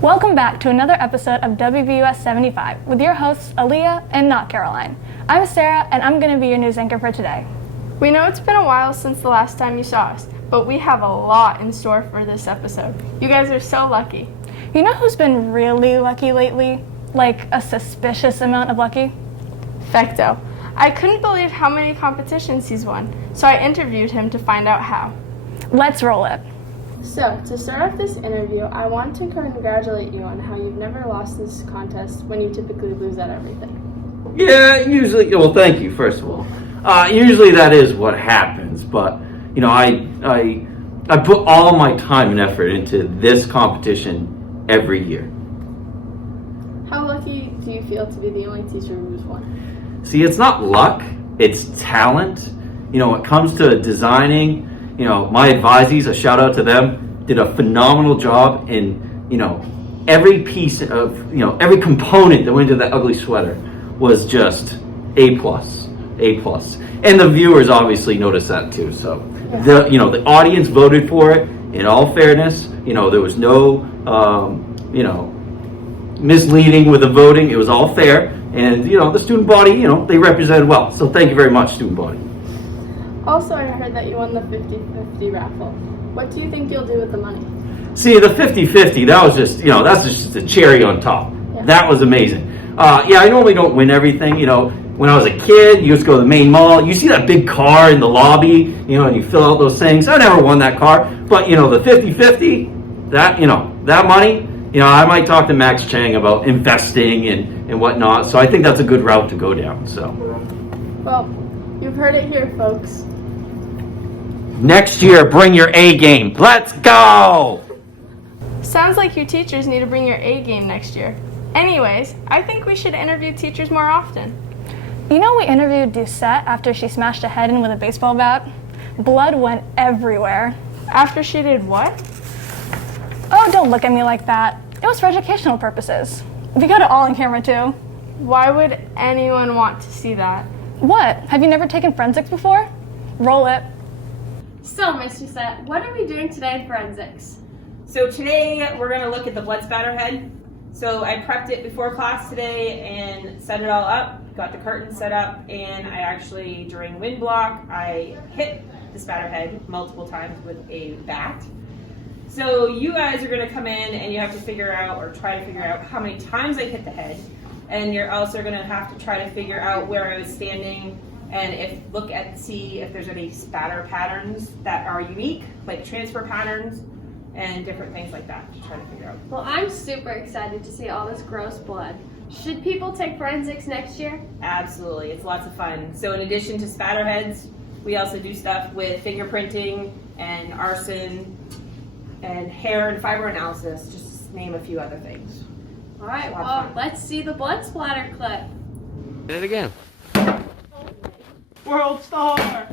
Welcome back to another episode of Wbus 75 with your hosts Aaliyah and not Caroline. I'm Sarah and I'm going to be your news anchor for today. We know it's been a while since the last time you saw us, but we have a lot in store for this episode. You guys are so lucky. You know who's been really lucky lately? Like a suspicious amount of lucky? Fecto. I couldn't believe how many competitions he's won, so I interviewed him to find out how. Let's roll it. So, to start off this interview, I want to congratulate you on how you've never lost this contest when you typically lose at everything. Yeah, usually, well, thank you, first of all. Usually that is what happens, but, you know, I put all my time and effort into this competition every year. How lucky do you feel to be the only teacher who's won? See, it's not luck, it's talent. You know, when it comes to designing, you know, my advisees, a shout out to them, did a phenomenal job in, you know, every piece of, you know, every component that went into that ugly sweater was just A+, A+. And the viewers obviously noticed that too. So, the audience voted for it. In all fairness, you know, there was no, misleading with the voting. It was all fair. And, you know, the student body, you know, they represented well. So thank you very much, student body. Also, I heard that you won the 50-50 raffle. What do you think you'll do with the money? See, the 50-50, that was just, you know, that's just the cherry on top. Yeah. That was amazing. I normally don't win everything. You know, when I was a kid, you just go to the main mall, you see that big car in the lobby, you know, and you fill out those things. I never won that car. But, you know, the 50-50, that, you know, that money, you know, I might talk to Max Chang about investing and whatnot. So I think that's a good route to go down. So, well, you've heard it here, folks. Next year, bring your A game. Let's go! Sounds like you teachers need to bring your A game next year. Anyways, I think we should interview teachers more often. You know, we interviewed Doucette after she smashed a head in with a baseball bat. Blood went everywhere. After she did what? Oh, don't look at me like that. It was for educational purposes. We got it all on camera too. Why would anyone want to see that? What? Have you never taken forensics before? Roll it. So, Miss Doucette, what are we doing today in forensics? So today we're going to look at the blood spatter head. So I prepped it before class today and set it all up, got the curtain set up, and I actually, during wind block, I hit the spatter head multiple times with a bat. So you guys are going to come in and you have to figure out, or try to figure out, how many times I hit the head. And you're also going to have to try to figure out where I was standing and see if there's any spatter patterns that are unique, like transfer patterns and different things like that to try to figure out. Well, I'm super excited to see all this gross blood. Should people take forensics next year? Absolutely, it's lots of fun. So in addition to spatter heads, we also do stuff with fingerprinting and arson and hair and fiber analysis, just to name a few other things. All right, well, let's see the blood splatter clip. Hit it again. World star!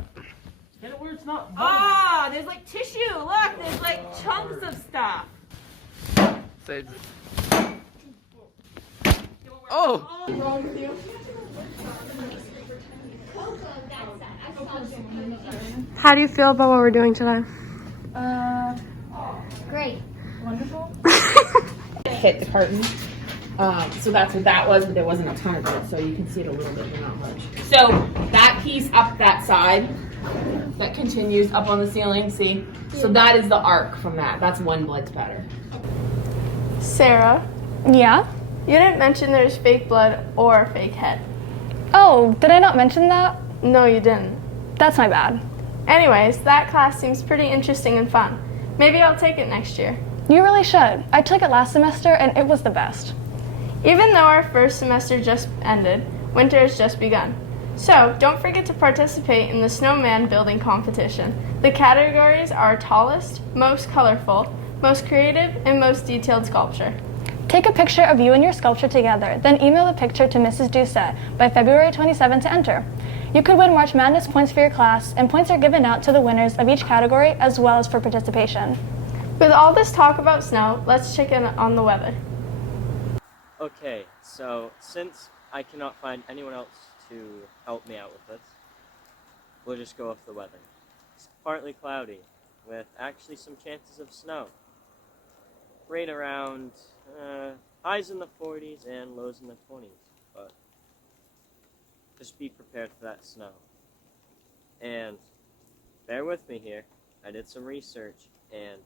Get it where it's not. Ah, there's like tissue. Look, there's like chunks of stuff. Oh! How do you feel about what we're doing today? Great. Wonderful. Hit the curtain. So that's what that was, but there wasn't a ton of it, so you can see it a little bit, but not much. So that piece up that side, that continues up on the ceiling, see? So that is the arc from that. That's one blood spatter. Sarah, Yeah? you didn't mention there's fake blood or fake head. Oh, did I not mention that? No, you didn't. That's my bad. Anyways, that class seems pretty interesting and fun. Maybe I'll take it next year. You really should. I took it last semester and it was the best. Even though our first semester just ended, winter has just begun. So, don't forget to participate in the snowman building competition. The categories are tallest, most colorful, most creative, and most detailed sculpture. Take a picture of you and your sculpture together, then email the picture to Mrs. Doucette by February 27 to enter. You could win March Madness points for your class, and points are given out to the winners of each category as well as for participation. With all this talk about snow, let's check in on the weather. Okay, so since I cannot find anyone else to help me out with this, we'll just go off the weather. It's partly cloudy, with actually some chances of snow. right around highs in the 40s and lows in the 20s. But just be prepared for that snow. And bear with me here. I did some research, and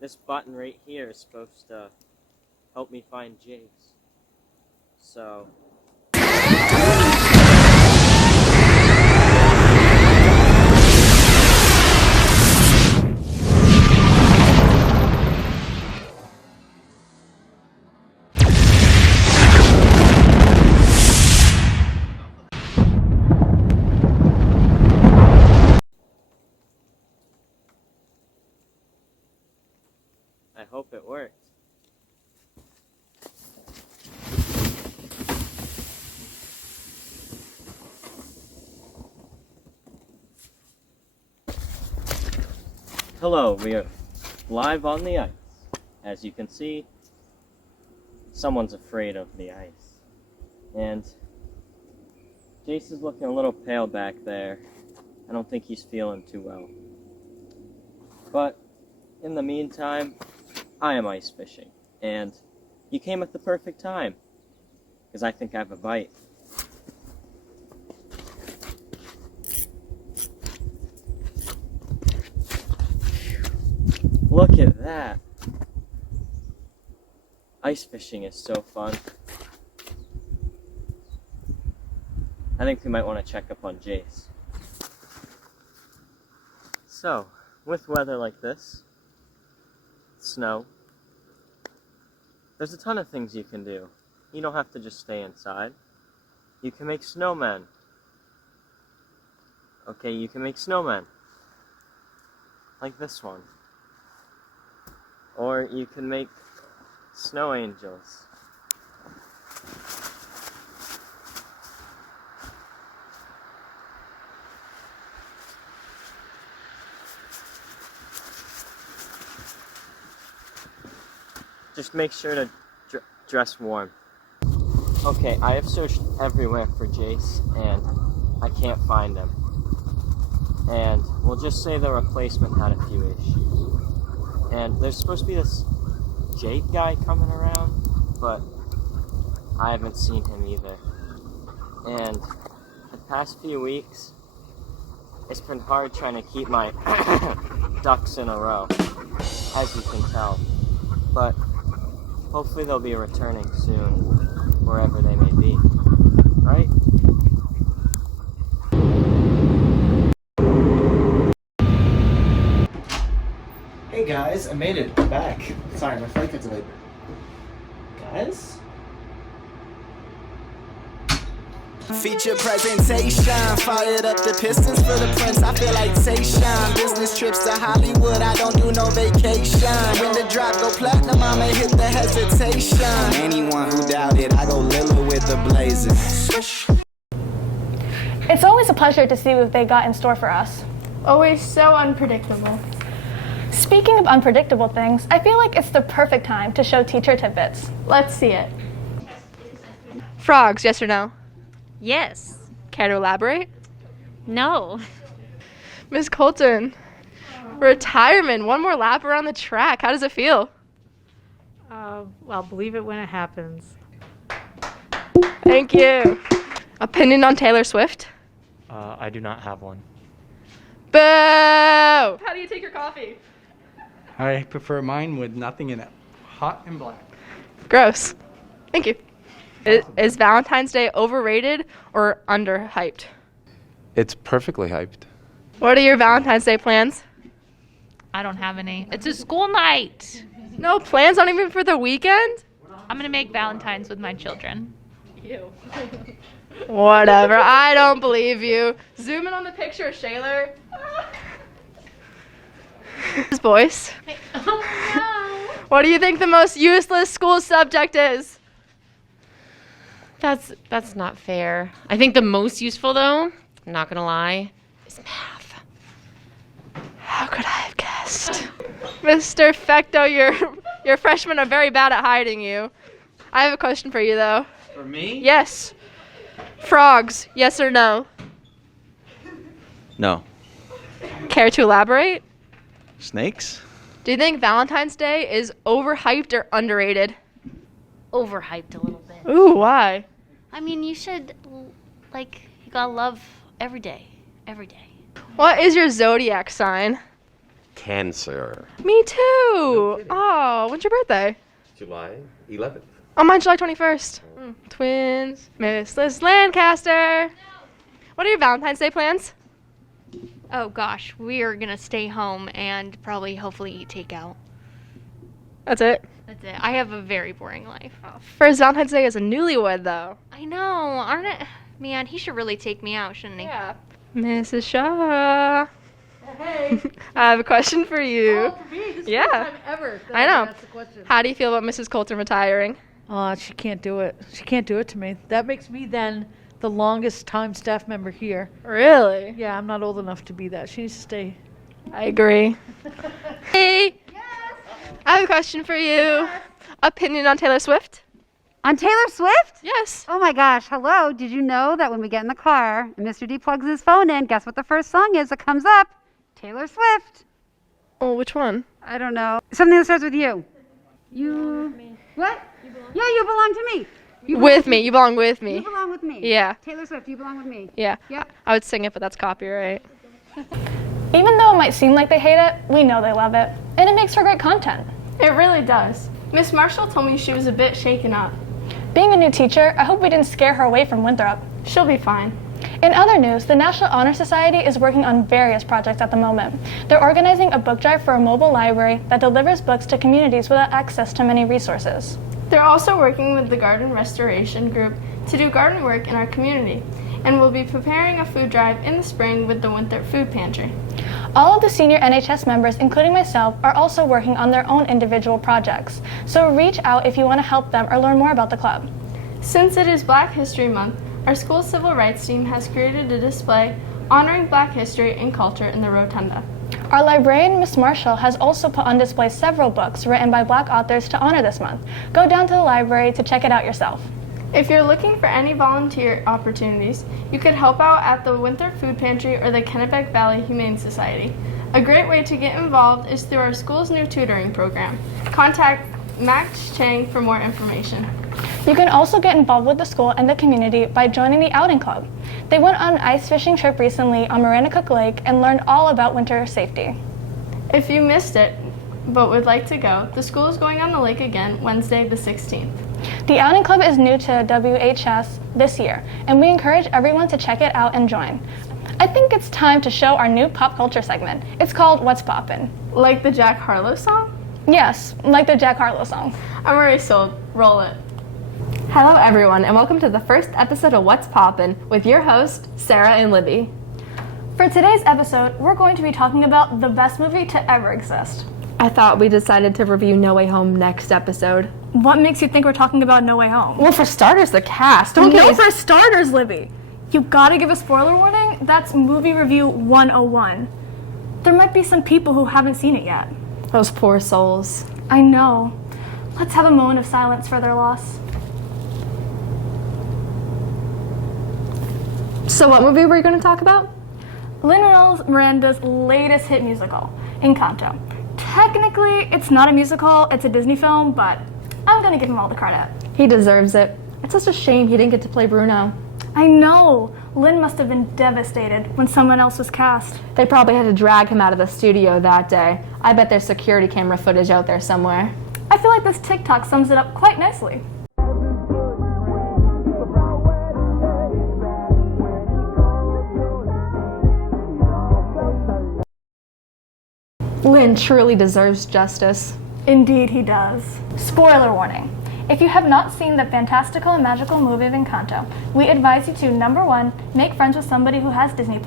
this button right here is supposed to help me find Jace. So I hope it worked. Hello, we are live on the ice. As you can see, someone's afraid of the ice. And Jace is looking a little pale back there. I don't think he's feeling too well. But in the meantime, I am ice fishing. And you came at the perfect time, because I think I have a bite. Look at that. Ice fishing is so fun. I think we might want to check up on Jace. So, with weather like this, snow, there's a ton of things you can do. You don't have to just stay inside. You can make snowmen. Okay, you can make snowmen. Like this one. Or you can make snow angels. Just make sure to dress warm. Okay, I have searched everywhere for Jace, and I can't find him. And we'll just say the replacement had a few issues. And there's supposed to be this Jake guy coming around, but I haven't seen him either. And the past few weeks, it's been hard trying to keep my ducks in a row, as you can tell. But hopefully they'll be returning soon, wherever they may be. Right? Hey guys, I made it back. Sorry, my flight got delayed. Guys? Feature presentation, fired up the pistons for the prince. I feel like Tayshaun. Business trips to Hollywood, I don't do no vacation. When the drop go platinum, I'ma hit the hesitation. Anyone who doubted, I go Lilla with the blazing. It's always a pleasure to see what they got in store for us. Always so unpredictable. Speaking of unpredictable things, I feel like it's the perfect time to show teacher tidbits. Let's see it. Frogs, yes or no? Yes. Care to elaborate? No. Miss Colton, retirement, one more lap around the track. How does it feel? Well, believe it when it happens. Thank you. Opinion on Taylor Swift? I do not have one. Boo! How do you take your coffee? I prefer mine with nothing in it. Hot and black. Gross. Thank you. Is Valentine's Day overrated or underhyped? It's perfectly hyped. What are your Valentine's Day plans? I don't have any. It's a school night. No plans, not even for the weekend? I'm going to make Valentine's with my children. Ew. Whatever. I don't believe you. Zoom in on the picture, Shaylor. His voice. Hey. Oh, no. What do you think the most useless school subject is? That's not fair. I think the most useful, though, I'm not gonna lie, is math. How could I have guessed? Mr. Fecto, your freshmen are very bad at hiding you. I have a question for you, though. For me? Yes. Frogs, yes or no? No. Care to elaborate? Snakes? Do you think Valentine's Day is overhyped or underrated? Overhyped a little bit. Ooh, why? I mean, you should, like, you gotta love every day. Every day. What is your zodiac sign? Cancer. Me too. Oh, when's your birthday? July 11th. Oh, mine's July 21st. Twins. Mrs. Lancaster. What are your Valentine's Day plans? Oh gosh, we are gonna stay home and probably hopefully eat takeout. That's it. That's it. I have a very boring life. First Valentine's Day as a newlywed, though. I know, aren't it? Man, he should really take me out, shouldn't he? Yeah. Mrs. Shaw. Hey. I have a question for you. Oh, for me? This is yeah. the first time ever that I know. That's the question. How do you feel about Mrs. Colton retiring? Oh, she can't do it. She can't do it to me. That makes me then the longest time staff member here. Really? Yeah, I'm not old enough to be that. She needs to stay. I agree. Hey. Yes. I have a question for you. Yes. Opinion on Taylor Swift? On Taylor Swift? Yes. Oh my gosh, hello. Did you know that when we get in the car and Mr. D plugs his phone in, guess what the first song is that comes up? Taylor Swift. Oh, which one? I don't know. Something that starts with you. You. What? Yeah, you belong to me. With me. You belong with me. You belong with me. Yeah. Taylor Swift, you belong with me. Yeah. Yep. I would sing it, but that's copyright. Even though it might seem like they hate it, we know they love it. And it makes for great content. It really does. Miss Marshall told me she was a bit shaken up. Being a new teacher, I hope we didn't scare her away from Winthrop. She'll be fine. In other news, the National Honor Society is working on various projects at the moment. They're organizing a book drive for a mobile library that delivers books to communities without access to many resources. They're also working with the Garden Restoration Group to do garden work in our community, and will be preparing a food drive in the spring with the Winthrop Food Pantry. All of the senior NHS members, including myself, are also working on their own individual projects, so reach out if you want to help them or learn more about the club. Since it is Black History Month, our school civil rights team has created a display honoring Black history and culture in the rotunda. Our librarian, Miss Marshall, has also put on display several books written by Black authors to honor this month. Go down to the library to check it out yourself. If you're looking for any volunteer opportunities, you could help out at the Winthrop Food Pantry or the Kennebec Valley Humane Society. A great way to get involved is through our school's new tutoring program. Contact Max Chang for more information. You can also get involved with the school and the community by joining the Outing Club. They went on an ice fishing trip recently on Maranacook Lake and learned all about winter safety. If you missed it but would like to go, the school is going on the lake again Wednesday the 16th. The Outing Club is new to WHS this year, and we encourage everyone to check it out and join. I think it's time to show our new pop culture segment. It's called What's Poppin'. Like the Jack Harlow song? Yes, like the Jack Harlow song. I'm already sold. Roll it. Hello everyone, and welcome to the first episode of What's Poppin' with your hosts, Sarah and Libby. For today's episode, we're going to be talking about the best movie to ever exist. I thought we decided to review No Way Home next episode. What makes you think we're talking about No Way Home? Well, for starters, the cast. No, for starters, Libby. You gotta give a spoiler warning? That's movie review 101. There might be some people who haven't seen it yet. Those poor souls. I know. Let's have a moment of silence for their loss. So what movie were you going to talk about? Lin-Manuel Miranda's latest hit musical, Encanto. Technically, it's not a musical, it's a Disney film, but I'm gonna give him all the credit. He deserves it. It's such a shame he didn't get to play Bruno. I know. Lin must have been devastated when someone else was cast. They probably had to drag him out of the studio that day. I bet there's security camera footage out there somewhere. I feel like this TikTok sums it up quite nicely. Lin truly deserves justice. Indeed he does. Spoiler warning. If you have not seen the fantastical and magical movie of Encanto, we advise you to, number 1, make friends with somebody who has Disney+.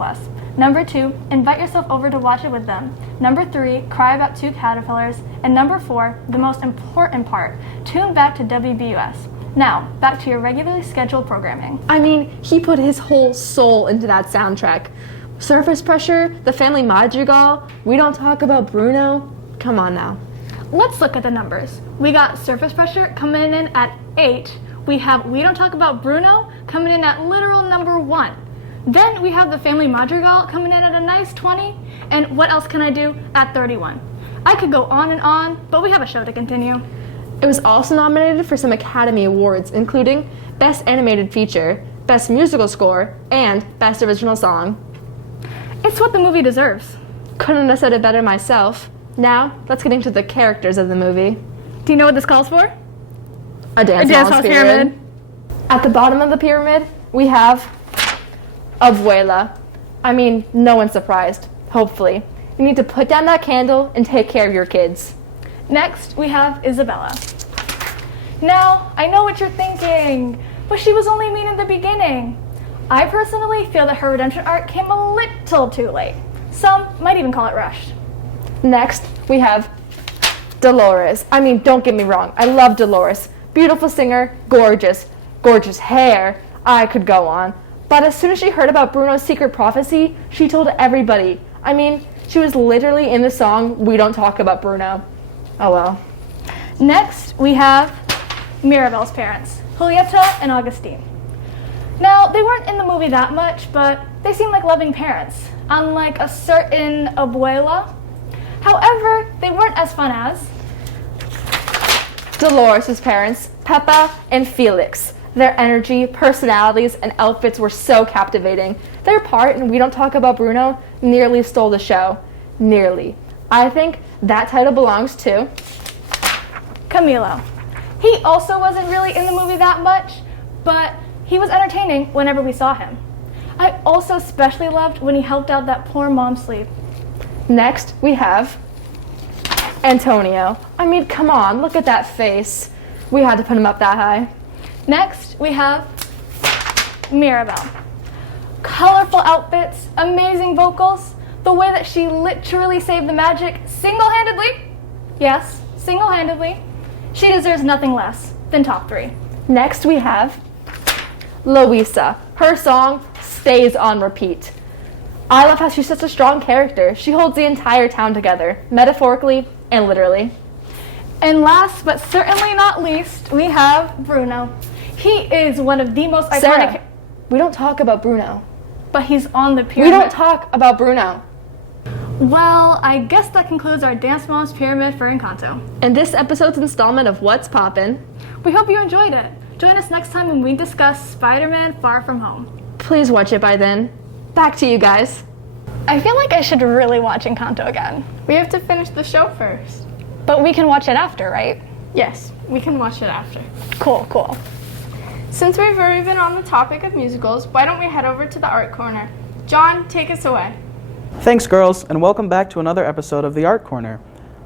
Number 2, invite yourself over to watch it with them. Number 3, cry about 2 caterpillars. And number 4, the most important part, tune back to WBUS. Now, back to your regularly scheduled programming. I mean, he put his whole soul into that soundtrack. Surface Pressure, The Family Madrigal, We Don't Talk About Bruno. Come on now. Let's look at the numbers. We got Surface Pressure coming in at 8. We have We Don't Talk About Bruno coming in at literal number 1. Then we have The Family Madrigal coming in at a nice 20. And What Else Can I Do at 31. I could go on, but we have a show to continue. It was also nominated for some Academy Awards, including Best Animated Feature, Best Musical Score, and Best Original Song. It's what the movie deserves. Couldn't have said it better myself. Now, let's get into the characters of the movie. Do you know what this calls for? A dance house pyramid. At the bottom of the pyramid, we have Abuela. I mean, no one's surprised, hopefully. You need to put down that candle and take care of your kids. Next, we have Isabella. Now, I know what you're thinking, but she was only mean in the beginning. I personally feel that her redemption arc came a little too late. Some might even call it rushed. Next, we have Dolores. I mean, don't get me wrong, I love Dolores. Beautiful singer, gorgeous hair. I could go on. But as soon as she heard about Bruno's secret prophecy, she told everybody. I mean, she was literally in the song, We Don't Talk About Bruno. Oh well. Next, we have Mirabel's parents, Julieta and Augustine. Now, they weren't in the movie that much, but they seemed like loving parents, unlike a certain Abuela. However, they weren't as fun as Dolores' parents, Peppa and Felix. Their energy, personalities, and outfits were so captivating. Their part in We Don't Talk About Bruno nearly stole the show. Nearly. I think that title belongs to Camilo. He also wasn't really in the movie that much, but he was entertaining whenever we saw him. I also especially loved when he helped out that poor mom sleep. Next, we have Antonio. I mean, come on, look at that face. We had to put him up that high. Next, we have Mirabel. Colorful outfits, amazing vocals, the way that she literally saved the magic single-handedly. Yes, single-handedly. She deserves nothing less than top 3. Next, we have Louisa. Her song stays on repeat. I love how she's such a strong character. She holds the entire town together, metaphorically and literally. And last but certainly not least, we have Bruno. He is one of the most iconic... Sarah, we don't talk about Bruno. But he's on the pyramid. We don't talk about Bruno. Well, I guess that concludes our Dance Moms Pyramid for Encanto. And this episode's installment of What's Poppin'. We hope you enjoyed it. Join us next time when we discuss Spider-Man Far From Home. Please watch it by then. Back to you guys. I feel like I should really watch Encanto again. We have to finish the show first. But we can watch it after, right? Yes, we can watch it after. Cool. Since we've already been on the topic of musicals, why don't we head over to the Art Corner? John, take us away. Thanks, girls, and welcome back to another episode of the Art Corner.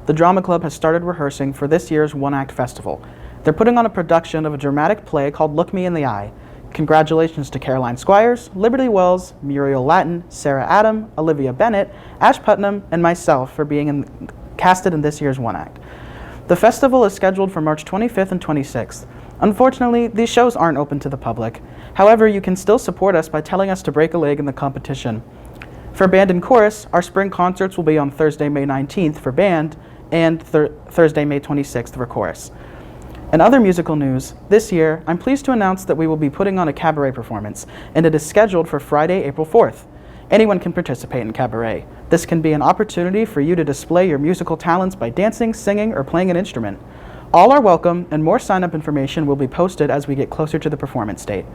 The Drama Club has started rehearsing for this year's one-act festival. They're putting on a production of a dramatic play called Look Me in the Eye. Congratulations to Caroline Squires, Liberty Wells, Muriel Latin, Sarah Adam, Olivia Bennett, Ash Putnam, and myself for being casted in this year's one-act. The festival is scheduled for March 25th and 26th. Unfortunately, these shows aren't open to the public. However, you can still support us by telling us to break a leg in the competition. For band and chorus, our spring concerts will be on Thursday, May 19th for band and Thursday, May 26th for chorus. In other musical news, this year, I'm pleased to announce that we will be putting on a cabaret performance, and it is scheduled for Friday, April 4th. Anyone can participate in cabaret. This can be an opportunity for you to display your musical talents by dancing, singing, or playing an instrument. All are welcome, and more sign-up information will be posted as we get closer to the performance date.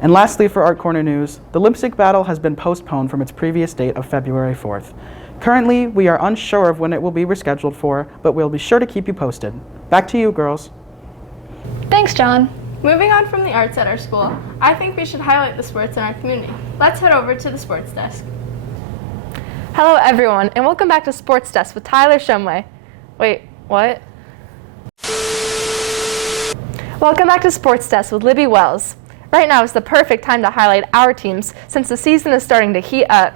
And lastly, for Art Corner news, the lip sync battle has been postponed from its previous date of February 4th. Currently, we are unsure of when it will be rescheduled for, but we'll be sure to keep you posted. Back to you, girls. Thanks, John. Moving on from the arts at our school, I think we should highlight the sports in our community. Let's head over to the sports desk. Hello, everyone, and welcome back to Sports Desk with Tyler Shumway. Wait, what? Welcome back to Sports Desk with Libby Wells. Right now is the perfect time to highlight our teams since the season is starting to heat up.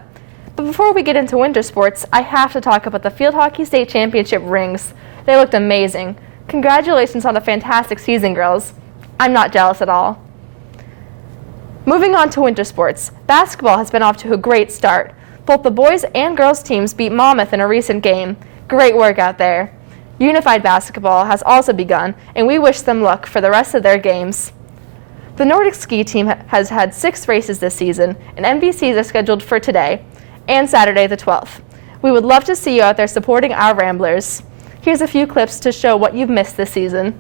But before we get into winter sports, I have to talk about the Field Hockey State Championship rings. They looked amazing. Congratulations on a fantastic season, girls. I'm not jealous at all. Moving on to winter sports, basketball has been off to a great start. Both the boys and girls teams beat Monmouth in a recent game. Great work out there. Unified basketball has also begun, and we wish them luck for the rest of their games. The Nordic ski team has had 6 races this season, and NBCs are scheduled for today and Saturday the 12th. We would love to see you out there supporting our Ramblers. Here's a few clips to show what you've missed this season.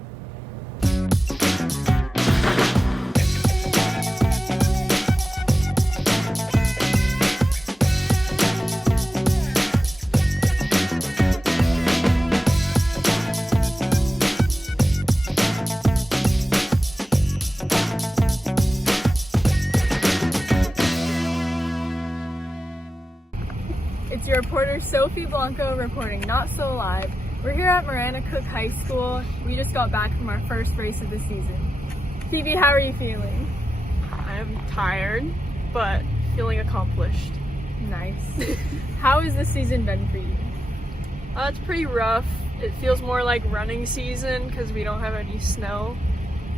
It's your reporter Sophie Blanco reporting Not So Live. We're here at Marana Cook High School. We just got back from our first race of the season. Phoebe, how are you feeling? I'm tired, but feeling accomplished. Nice. How has this season been for you? It's pretty rough. It feels more like running season because we don't have any snow.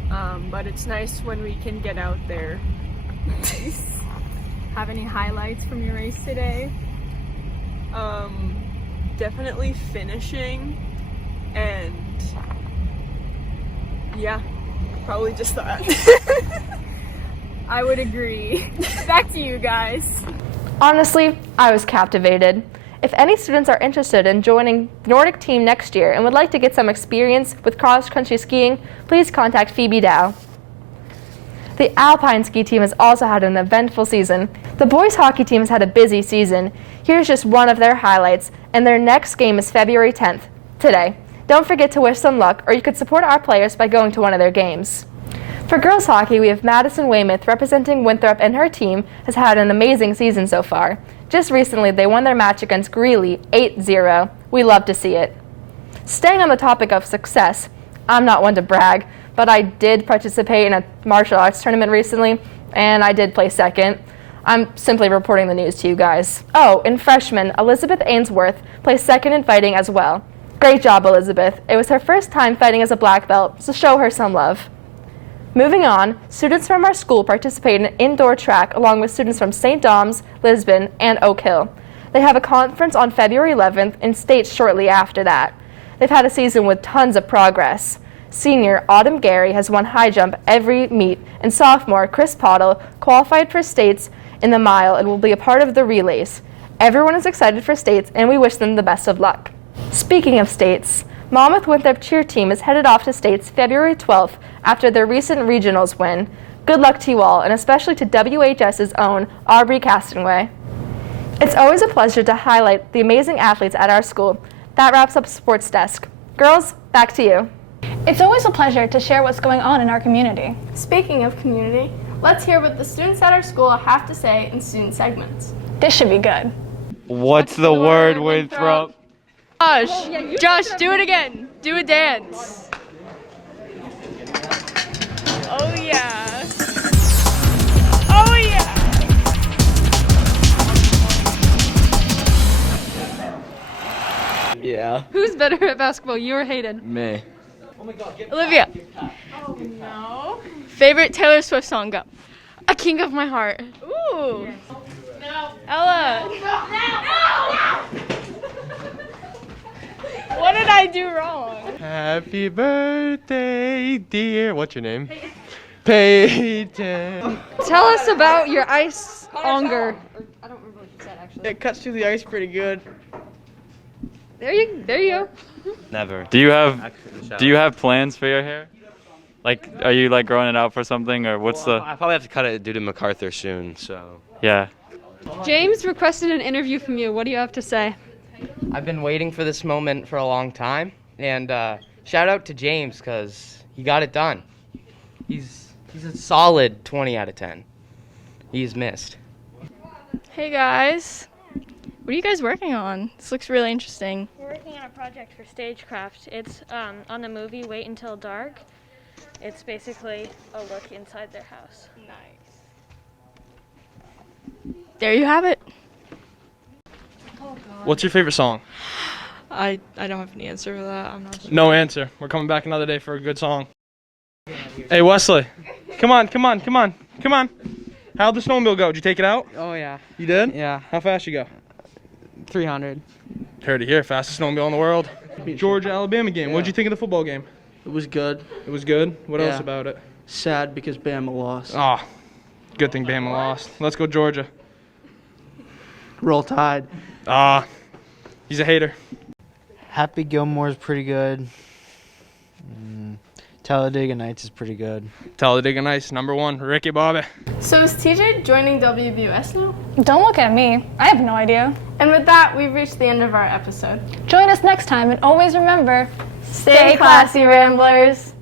But it's nice when we can get out there. Have any highlights from your race today? Definitely finishing, and yeah, probably just that. I would agree. Back to you guys. Honestly, I was captivated. If any students are interested in joining the Nordic team next year and would like to get some experience with cross-country skiing, please contact Phoebe Dow. The Alpine ski team has also had an eventful season. The boys hockey team has had a busy season. Here's just one of their highlights, and their next game is February 10th, today. Don't forget to wish them luck, or you could support our players by going to one of their games. For girls hockey, we have Madison Weymouth representing Winthrop, and her team has had an amazing season so far. Just recently, they won their match against Greeley 8-0. We love to see it. Staying on the topic of success, I'm not one to brag, but I did participate in a martial arts tournament recently, and I did play second. I'm simply reporting the news to you guys. Oh, and freshman Elizabeth Ainsworth plays second in fighting as well. Great job, Elizabeth. It was her first time fighting as a black belt, so show her some love. Moving on, students from our school participate in indoor track along with students from St. Dom's, Lisbon, and Oak Hill. They have a conference on February 11th and states shortly after that. They've had a season with tons of progress. Senior Autumn Gary has won high jump every meet, and sophomore Chris Pottle qualified for states in the mile and will be a part of the relays. Everyone is excited for states, and we wish them the best of luck. Speaking of states, Monmouth Winthrop cheer team is headed off to states February 12th after their recent regionals win. Good luck to you all, and especially to WHS's own Aubrey Castonway. It's always a pleasure to highlight the amazing athletes at our school. That wraps up Sports Desk. Girls, back to you. It's always a pleasure to share what's going on in our community. Speaking of community, let's hear what the students at our school have to say in student segments. This should be good. What's the word, Winthrop? Josh, do it again. Do a dance. Oh yeah. Oh yeah. Yeah. Who's better at basketball, you or Hayden? Me. Olivia. Oh no. Favorite Taylor Swift song, go. A King of My Heart. Ooh. No. Ella. No. What did I do wrong? Happy birthday, dear. What's your name? Peyton. Tell us about your ice onger. I don't remember what you said actually. It cuts through the ice pretty good. There you go. Never. Do you have plans for your hair? Like, are you like growing it out for something, or what's I probably have to cut it due to MacArthur soon, so. Yeah. James requested an interview from you. What do you have to say? I've been waiting for this moment for a long time, and shout out to James because he got it done. He's a solid 20 out of 10. He's missed. Hey guys, what are you guys working on? This looks really interesting. We're working on a project for Stagecraft. It's on the movie Wait Until Dark. It's basically a look inside their house. Nice. There you have it. What's your favorite song? I don't have an answer for that. I'm not sure. No answer. We're coming back another day for a good song. Hey, Wesley. Come on. How'd the snowmobile go? Did you take it out? Oh, yeah. You did? Yeah. How fast you go? 300. Heard it here. Fastest snowmobile in the world. Georgia-Alabama game. What'd you think of the football game? It was good. It was good? What else Yeah. about it? Sad because Bama lost. Oh, good thing Bama lost. Let's go Georgia. Roll Tide. Ah, He's a hater. Happy Gilmore's pretty good. Talladega Nights is pretty good. Talladega Nights, #1, Ricky Bobby. So is TJ joining WBUS now? Don't look at me. I have no idea. And with that, we've reached the end of our episode. Join us next time, and always remember, Stay classy, Ramblers.